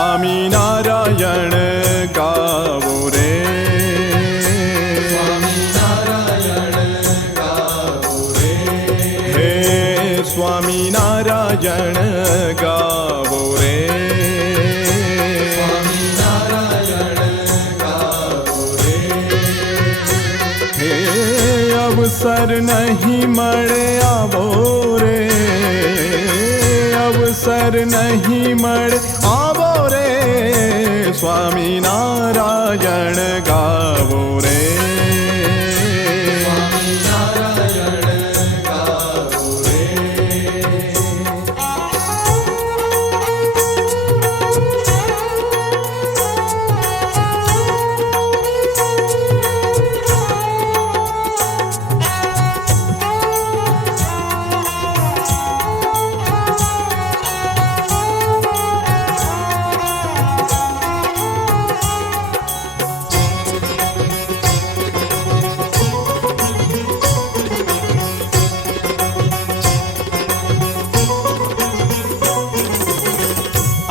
સ્વામી નારાયણ ગાવો રે, સ્વામી નારાયણ ગાવો રે, હે સ્વામી નારાયણ ગાવો રે, સ્વામી નારાયણ ગાવો રે, હે અવસર નહીં મળે આવો રે, અવસર નહીં મળે આવો રે, સ્વામી નારાયણ ગાવો રે, સ્વામી નારાયણ ગાવો રે.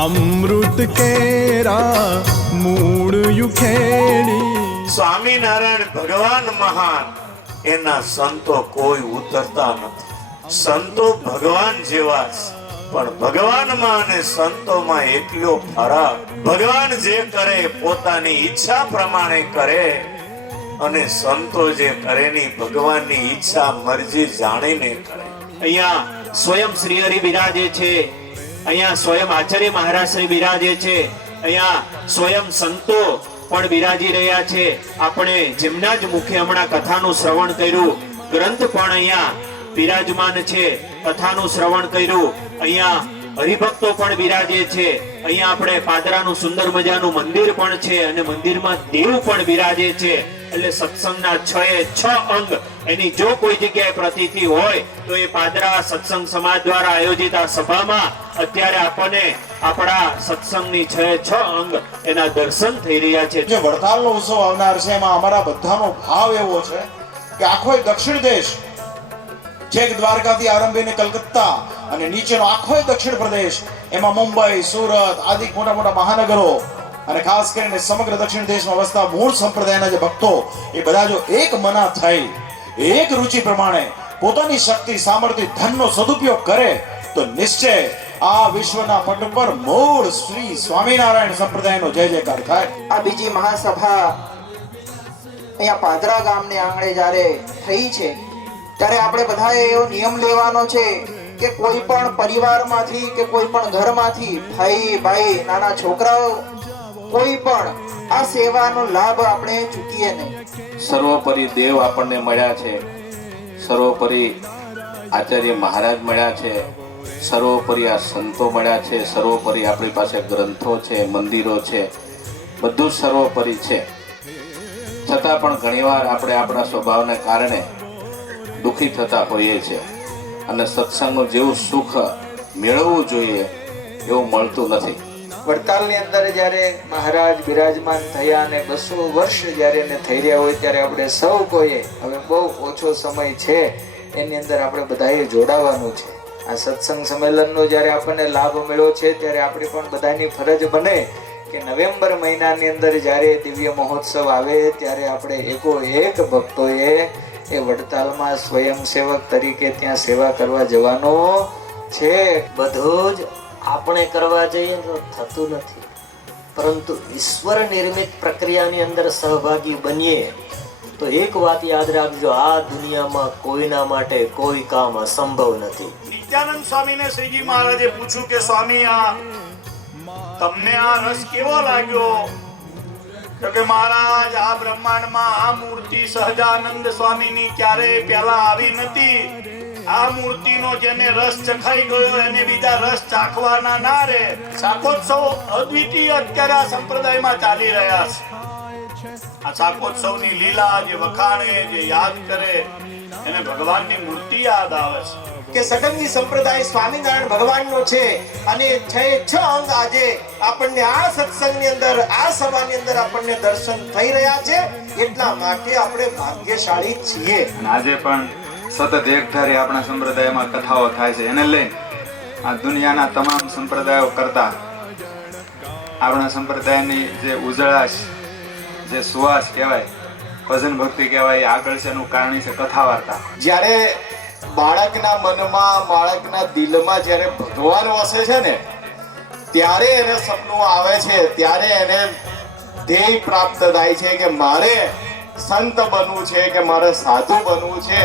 અમૃત કેરા મૂળ યુખેડી. સ્વામિનારાયણ ભગવાન મહાન, એના સંતો કોઈ ઉતરતા નથી. સંતો ભગવાન જેવા છે, પણ ભગવાનમાં અને સંતોમાં એટલો ફરક. ભગવાન જે કરે પોતાની ઈચ્છા પ્રમાણે કરે, અને સંતો જે કરે ની ભગવાનની ઈચ્છા મરજી જાણીને કરે. અહીંયા સ્વયં શ્રી હરિ બિરાજે છે, અહીંયા સ્વયં આચાર્ય મહારાજ શ્રી બિરાજે છે, અહીંયા સ્વયં સંતો પણ બિરાજી રહ્યા છે. આપણે જેમના જ મુખે હમણાં કથાનું શ્રવણ કર્યું, ગ્રંથ પણ અહીંયા બિરાજમાન છે, કથાનું શ્રવણ કર્યું. અહીંયા હરિભક્તો પણ બિરાજે છે. અહીંયા આપણે પાદરાનું સુંદર મજાનું મંદિર પણ છે, અને મંદિરમાં દેવ પણ બિરાજે છે. એટલે સત્સંગના 6 અંગ એની જો કોઈ જગ્યાએ પ્રતીતિ હોય તો એ પાદરા સત્સંગ સમાજ દ્વારા આયોજિત આ સભામાં અત્યારે આપણને આપણા સત્સંગની 6 અંગ એના દર્શન થઈ રહ્યા છે. જે વડતાલનો ઉત્સવ આવનાર છે એમાં અમારા બધાનો ભાવ એવો છે કે આખો દક્ષિણ દેશ, છેક દ્વારકાથી આરંભીને કલકત્તા અને નીચેનો આખો દક્ષિણ પ્રદેશ, એમાં મુંબઈ, સુરત આદિ મોટા મોટા મહાનગરો અને ખાસ કરીને સમગ્ર દક્ષિણ દેશમાં વસતા મૂળ સંપ્રદાયના જે ભક્તો, એ બધા જો એક મના થઈ એક રુચિ પ્રમાણે પોતાની શક્તિ, સામર્થ્ય, ધનનો સદુપયોગ કરે તો નિશ્ચય આ વિશ્વના પટ પર મૂળ શ્રી સ્વામિનારાયણ સંપ્રદાયનો જય જયકાર થાય. આ બીજી મહાસભા અહીંયા પાદરા ગામને આંગણે જ્યારે થઈ છે ત્યારે આપણે બધાએ એવો નિયમ લેવાનો છે કે કોઈ પણ પરિવારમાંથી કે કોઈ પણ ઘરમાંથી ભાઈ ભાઈ નાના છોકરાઓ કોઈ પણ આ સેવાનો લાભ આપણે ચૂકીએ નહીં. સર્વોપરી દેવ આપણને મળ્યા છે, સર્વોપરી આચાર્ય મહારાજ મળ્યા છે, સર્વોપરી આ સંતો મળ્યા છે, સર્વોપરી આપણી પાસે ગ્રંથો છે, મંદિરો છે, બધું સર્વોપરી છે. છતાં પણ ઘણીવાર આપણે આપણા સ્વભાવને કારણે દુઃખી થતા હોઈએ છીએ, અને સત્સંગનું જેવું સુખ મેળવવું જોઈએ એવું મળતું નથી. વડતાલની અંદર જ્યારે મહારાજ બિરાજમાન થયા અને 200 વર્ષ જ્યારે એને થઈ રહ્યા હોય ત્યારે આપણે સૌ કોઈએ, હવે બહુ ઓછો સમય છે એની અંદર આપણે બધાએ જોડાવાનું છે. આ સત્સંગ સંમેલનનો જ્યારે આપણને લાભ મળ્યો છે ત્યારે આપણી પણ બધાની ફરજ બને કે નવેમ્બર મહિનાની અંદર જ્યારે દિવ્ય મહોત્સવ આવે ત્યારે આપણે એકોએક ભક્તોએ એ વડતાલમાં સ્વયંસેવક તરીકે ત્યાં સેવા કરવા જવાનો છે. બધું જ આપણે કરવા જઈએ તો થતું નથી, પરંતુ ઈશ્વર નિર્મિત પ્રક્રિયાની અંદર સહભાગી બનીએ તો એક વાત યાદ રાખજો, આ દુનિયામાં કોઈના માટે કોઈ કામ અસંભવ નથી. નિત્યાનંદ સ્વામીને શ્રીજી મહારાજે પૂછ્યું કે સ્વામી, તમને આ રસ કેવો લાગ્યો? તો કે મહારાજ, આ બ્રહ્માંડમાં આ મૂર્તિ સહજાનંદ સ્વામીની ક્યારેય પહેલા આવી નથી. આ મૂર્તિનો જેને રસ ચખાઈ ગયો એને બીજા રસ ચાખવાના ના રે. શાકોત્સવ અદ્વિતીય અત્યારે આ સંપ્રદાયમાં ચાલી રહ્યા છે. આ શાકોત્સવની લીલા જે વખાણે, જે યાદ કરે એને ભગવાનની મૂર્તિ યાદ આવે છે. કે સટંગી સંપ્રદાય સ્વામિનારાયણ ભગવાનનો છે, અને 6 અંગ આજે આપણને આ સત્સંગની અંદર, આ સભાની અંદર આપણને દર્શન થઈ રહ્યા છે. એટલા માટે આપણે ભાગ્યશાળી છીએ. આજે પણ સતત એકધારી આપણા સંપ્રદાયમાં કથાઓ થાય છે. એને લઈને આ દુનિયાના તમામ સંપ્રદાયો કરતા આપણા સંપ્રદાયની જે ઉજળાશ, જે સુવાસ કહેવાય, ભજન ભક્તિ કહેવાય, એ આગળ છે એનું કારણ છે કથા વાર્તા. જ્યારે બાળકના મનમાં, બાળકના દિલમાં જ્યારે ભગવાન વસે છે ને, ત્યારે એને સપનું આવે છે, ત્યારે એને ધ્યેય પ્રાપ્ત થાય છે કે મારે સંત બનવું છે, કે મારે સાધુ બનવું છે.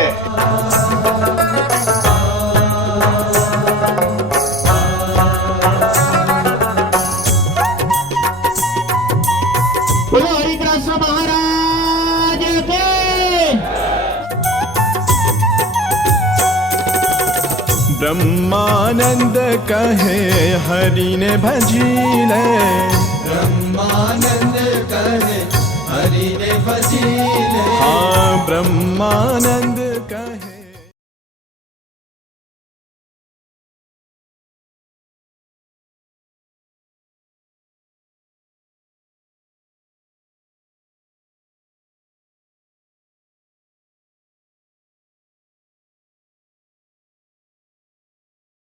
બ્રહ્માનંદ કહે હરિને ભજી લે, બ્રહ્માનંદ કહે હરિને ભજી લે, હા બ્રહ્માનંદ કહે